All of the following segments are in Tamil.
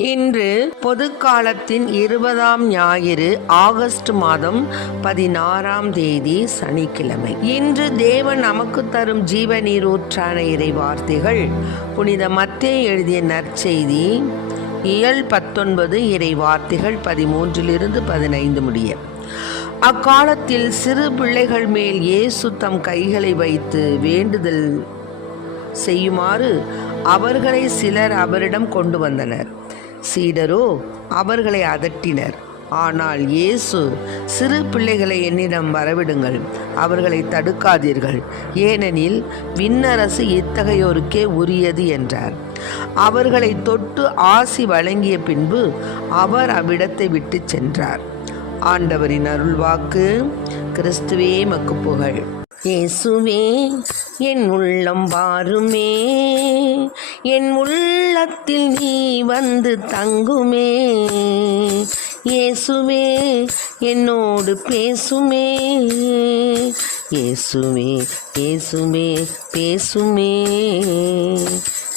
இன்று பொதுக்காலத்தின் 20ஆம் ஞாயிறு, ஆகஸ்ட் மாதம் 16ஆம் தேதி, சனிக்கிழமை. இன்று தேவன் நமக்கு தரும் ஜீவ நீரூற்றான இறை வார்த்தைகள் புனித மத்தேயு எழுதிய நற்செய்தி இயல் 19 இறை வார்த்தைகள் 13-15 முடிய. அக்காலத்தில் சிறு பிள்ளைகள் மேல் இயேசு தம் கைகளை வைத்து வேண்டுதல் செய்யுமாறு அவர்களை சிலர் அவரிடம் கொண்டு வந்தனர். சீடரோ அவர்களை அதட்டினர். ஆனால் இயேசு, சிறு பிள்ளைகளை என்னிடம் வரவிடுங்கள், அவர்களை தடுக்காதீர்கள், ஏனெனில் விண்ணரசு இத்தகையோருக்கே உரியது என்றார். அவர்களை தொட்டு ஆசி வழங்கிய பின்பு அவர் அவ்விடத்தை விட்டு சென்றார். ஆண்டவரின் அருள்வாக்கு. கிறிஸ்துவே மக்கு புகழ். இயேசுவே என் உள்ளம் வாருமே, என் உள்ளத்தில் நீ வந்து தங்குமே. இயேசுவே என்னோடு பேசுமே, இயேசுவே இயேசுவே பேசுமே.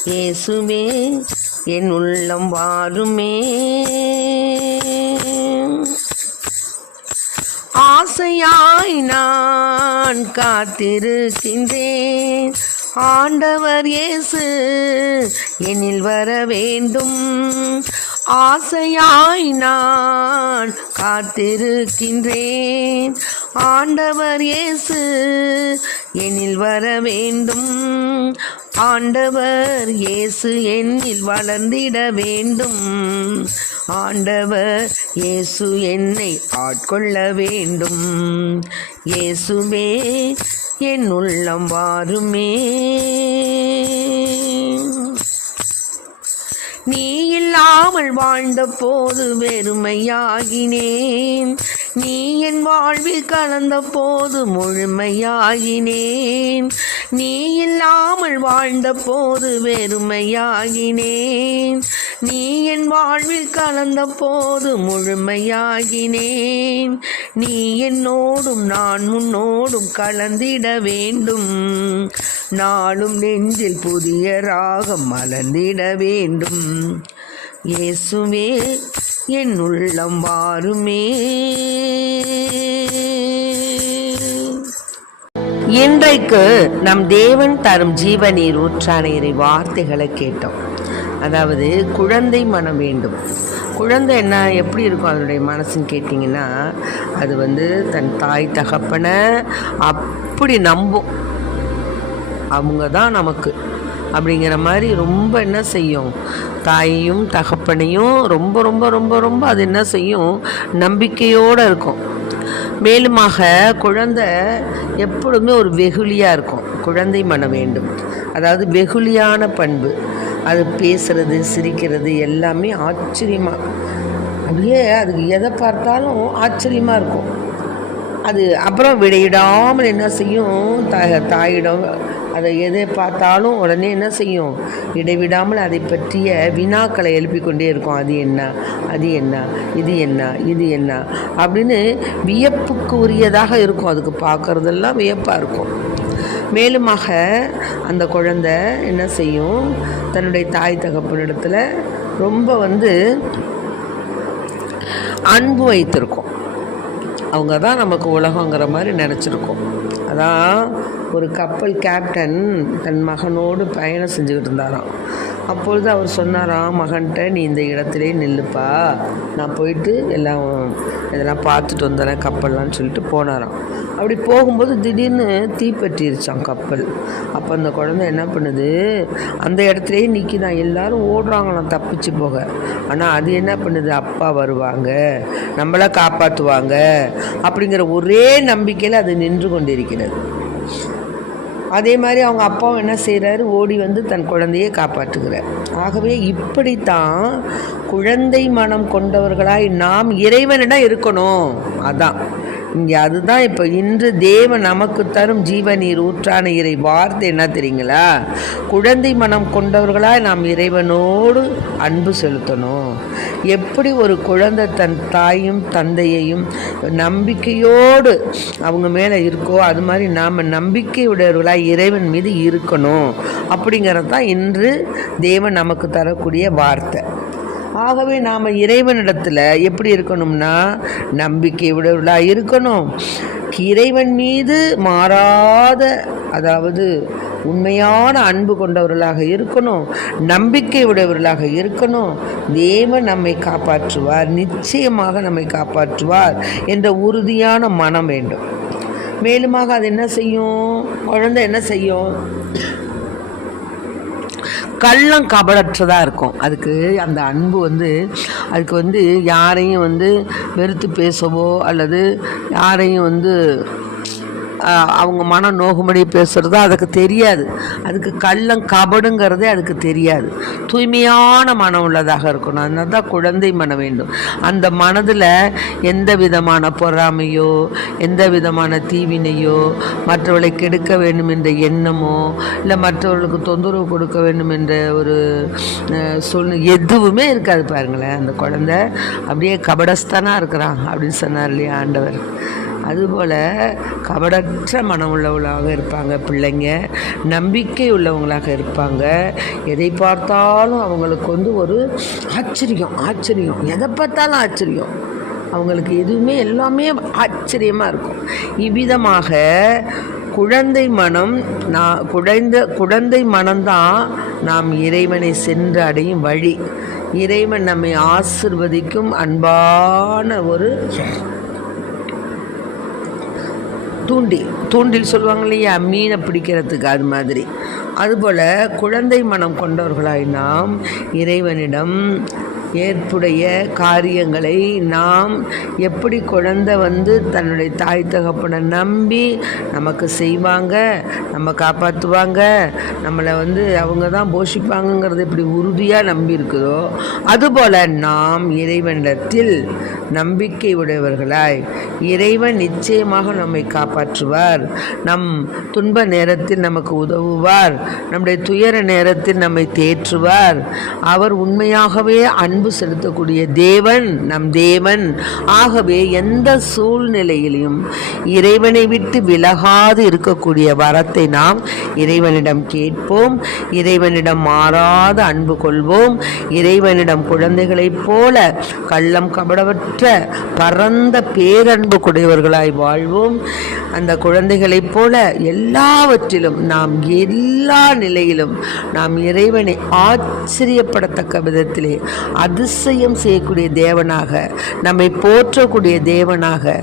இயேசுவே என் உள்ளம் வாருமே. ஆசையாய் நான் காத்திருக்கின்றேன், ஆண்டவர் இயேசு என்னில் வர வேண்டும். ஆசையாய் நான் காத்திருக்கின்றேன், ஆண்டவர் இயேசு என்னில் வர வேண்டும். ஆண்டவர் இயேசு என்னில் வளர்ந்திட வேண்டும். ஆண்டவர் இயேசு என்னை ஆட்கொள்ள வேண்டும். இயேசுவே என் உள்ளம் வாருமே. நீ இல்லாமல் வாழ்ந்த போது வெறுமையாகினேன், நீ என் வாழ்வில் கலந்த போது முழுமையாகினேன். நீ இல்லாமல் வாழ்ந்த போது வெறுமையாகினேன், நீ என் வாழ்வில் கலந்த போது முழுமையாகினேன். நீ என்னோடும் நான் உன்னோடும் கலந்திட வேண்டும், நாளும் நெஞ்சில் புதிய ராகம் மலர்ந்திட வேண்டும். இயேசுவே என் உள்ளம் வாருமே. இன்றைக்கு நம் தேவன் தரும் ஜீவநீர் ஊற்றான இறை வார்த்தைகளை கேட்டோம். அதாவது குழந்தை மனம் வேண்டும். குழந்தை என்ன எப்படி இருக்கும் அதனுடைய மனசுன்னு கேட்டிங்கன்னா, அது தன் தாய் தகப்பனை அப்படி நம்பும். அவங்க தான் நமக்கு அப்படிங்கிற மாதிரி ரொம்ப என்ன செய்யும், தாயையும் தகப்பனையும் ரொம்ப ரொம்ப ரொம்ப ரொம்ப அது என்ன செய்யும், நம்பிக்கையோடு இருக்கும். மேலுமாக குழந்தை எப்பொழுதுமே ஒரு வெகுளியாக இருக்கும். குழந்தை மனம் வேண்டும். அதாவது வெகுளியான பண்பு. அது பேசுறது, சிரிக்கிறது எல்லாமே ஆச்சரியமாக, அப்படியே அதுக்கு எதை பார்த்தாலும் ஆச்சரியமாக இருக்கும். அது அப்புறம் விடையிடாமல் என்ன செய்யும், தாயிடம் அதை எதை பார்த்தாலும் உடனே என்ன செய்யும், இடைவிடாமல் அதை பற்றிய வினாக்களை எழுப்பி கொண்டே இருக்கும். அது என்ன, அது என்ன, இது என்ன, இது என்ன அப்படின்னு வியப்புக்கு உரியதாக இருக்கும். அதுக்கு பார்க்குறதெல்லாம் வியப்பாக இருக்கும். மேலுமாக அந்த குழந்தை என்ன செய்யும், தன்னுடைய தாய் தகப்பனிடத்தில் ரொம்ப அன்பு வைத்திருக்கும். அவங்க தான் நமக்கு உலகங்கிற மாதிரி நினச்சிருக்கோம். அதான் ஒரு கப்பல் கேப்டன் தன் மகனோடு பயணம் செஞ்சுக்கிட்டு இருந்தாராம். அப்பொழுது அவர் சொன்னாராம், மகன்கிட்ட, நீ இந்த இடத்துலே நில்லுப்பா, நான் போயிட்டு இதெல்லாம் பார்த்துட்டு வந்தேன் கப்பல்லான்னு சொல்லிட்டு போனாராம். அப்படி போகும்போது திடீர்னு தீப்பற்றிருச்சான் கப்பல். அப்போ அந்த குழந்தை என்ன பண்ணுது, அந்த இடத்துலையே நிற்கிதான். எல்லாரும் ஓடுறாங்களாம் தப்பிச்சு போக. ஆனால் அது என்ன பண்ணுது, அப்பா வருவாங்க, நம்மளை காப்பாற்றுவாங்க அப்படிங்கிற ஒரே நம்பிக்கையில் அது நின்று கொண்டிருக்கிறது. அதே மாதிரி அவங்க அப்பாவும் என்ன செய்கிறாரு, ஓடி தன் குழந்தையை காப்பாற்றுகிறார். ஆகவே இப்படித்தான் குழந்தை மனம் கொண்டவர்களாய் நாம் இறைவனிடம் இருக்கணும். அதான் இங்கே அதுதான் இப்போ இன்று தேவன் நமக்கு தரும் ஜீவநீர் ஊற்றான இறை வார்த்தை என்ன தெரியுங்களா, குழந்தை மனம் கொண்டவர்களாய் நாம் இறைவனோடு அன்பு செலுத்தணும். எப்படி ஒரு குழந்தை தன் தாயும் தந்தையையும் நம்பிக்கையோடு அவங்க மேலே இருக்கோ, அது மாதிரி நாம் நம்பிக்கையுடையவர்களாய் இறைவன் மீது இருக்கணும். அப்படிங்கிறது தான் இன்று தேவன் நமக்கு தரக்கூடிய வார்த்தை. ஆகவே நாம் இறைவனிடத்தில் எப்படி இருக்கணும்னா நம்பிக்கை உடையவர்களாக இருக்கணும். இறைவன் மீது மாறாத, அதாவது உண்மையான அன்பு கொண்டவர்களாக இருக்கணும், நம்பிக்கை உடையவர்களாக இருக்கணும். தேவன் நம்மை காப்பாற்றுவார், நிச்சயமாக நம்மை காப்பாற்றுவார் என்ற உறுதியான மனம் வேண்டும். மேலுமாக அது என்ன செய்யும்? குழந்தை என்ன செய்யும்? கள்ளம் கபடற்றதாக இருக்கும். அதுக்கு அந்த அன்பு அதுக்கு யாரையும் வெறுத்து பேசவோ அல்லது யாரையும் அவங்க மன நோகும்படி பேசுகிறதோ அதுக்கு தெரியாது. அதுக்கு கள்ளம் கபடுங்கிறதே அதுக்கு தெரியாது. தூய்மையான மனம் உள்ளதாக இருக்கணும். அதனால தான் குழந்தை மனம் வேண்டும். அந்த மனதில் எந்த விதமான பொறாமையோ எந்த விதமான தீவினையோ மற்றவர்களை கெடுக்க வேண்டும் என்ற எண்ணமோ இல்லை மற்றவர்களுக்கு தொந்தரவு கொடுக்க வேண்டும் என்ற ஒரு எதுவுமே இருக்காது. பாருங்களேன், அந்த குழந்தை அப்படியே கபடஸ்தானாக இருக்கிறான் அப்படின்னு சொன்னார் இல்லையா ஆண்டவர். அதுபோல் கபடற்ற மனம் உள்ளவங்களாக இருப்பாங்க பிள்ளைங்க, நம்பிக்கை உள்ளவங்களாக இருப்பாங்க. எதை பார்த்தாலும் அவங்களுக்கு ஒரு ஆச்சரியம், எதை பார்த்தாலும் ஆச்சரியம். அவங்களுக்கு எதுவுமே எல்லாமே ஆச்சரியமாக இருக்கும். இவ்விதமாக குழந்தை மனம்தான் நாம் இறைவனை சென்று அடையும் வழி. இறைவன் நம்மை ஆசிர்வதிக்கும் அன்பான ஒரு தூண்டில் சொல்லுவாங்க இல்லையா, மீனை பிடிக்கிறதுக்கு, அது மாதிரி. அதுபோல் குழந்தை மனம் கொண்டவர்களாய் நாம் இறைவனிடம் ஏற்புடைய காரியங்களை நாம் எப்படி குழந்தை தன்னுடைய தாய் தகப்பனை நம்பி நமக்கு செய்வாங்க, நம்ம காப்பாற்றுவாங்க, நம்மளை அவங்க தான் போஷிப்பாங்கங்கிறது எப்படி உறுதியாக நம்பி இருக்குதோ, அதுபோல் நாம் இறைவனிடத்தில் நம்பிக்கை உடையவர்களாய் இறைவன் நிச்சயமாக நம்மை காப்பாற்றுவார், நம் துன்ப நேரத்தில் நமக்கு உதவுவார், நம்முடைய துயர நேரத்தில் நம்மை தேற்றுவார். அவர் உண்மையாகவே அன்பு செலுத்தக்கூடிய தேவன் நம் தேவன். ஆகவே எந்த சூழ்நிலையிலும் இறைவனை விட்டு விலகாது இருக்கக்கூடிய வரத்தை நாம் இறைவனிடம் கேட்போம், இறைவனிடம் மாறாத அன்பு கொள்வோம், இறைவனிடம் குழந்தைகளைப் போல கள்ளம் கபடவற்ற பரந்த பேரன்பு கொடையவர்களாய் வாழ்வோம். அந்த குழந்தைகளைப் போல எல்லாவற்றிலும் நாம் எல்லா நிலையிலும் நாம் இறைவனை ஆச்சரியப்படத்தக்க விதத்திலே அதிசயம் செய்யக்கூடிய தேவனாக, நம்மை போற்றக்கூடிய தேவனாக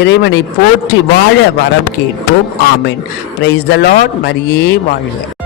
இறைவனை போற்றி வாழ வரம் கேட்போம். ஆமென். Praise the Lord. மரியே வாழ்க.